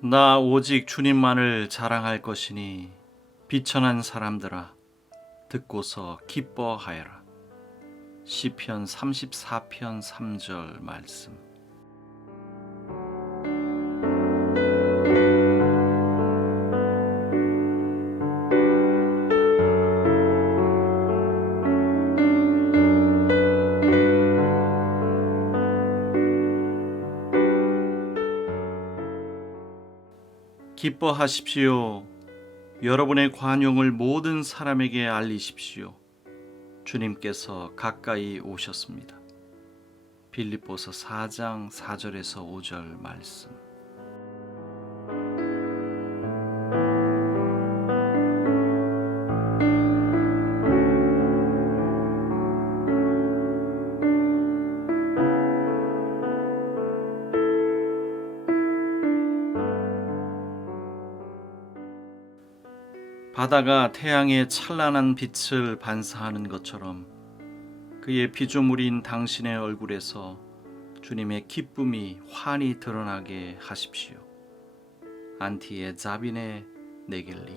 나 오직 주님만을 자랑할 것이니 비천한 사람들아 듣고서 기뻐하여라. 시편 34편 3절 말씀. 기뻐하십시오. 여러분의 관용을 모든 사람에게 알리십시오. 주님께서 가까이 오셨습니다. 빌립보서 4장 4절에서 5절 말씀. 바다가 태양의 찬란한 빛을 반사하는 것처럼 그의 피조물인 당신의 얼굴에서 주님의 기쁨이 환히 드러나게 하십시오. 안티의 자빈의 네겔리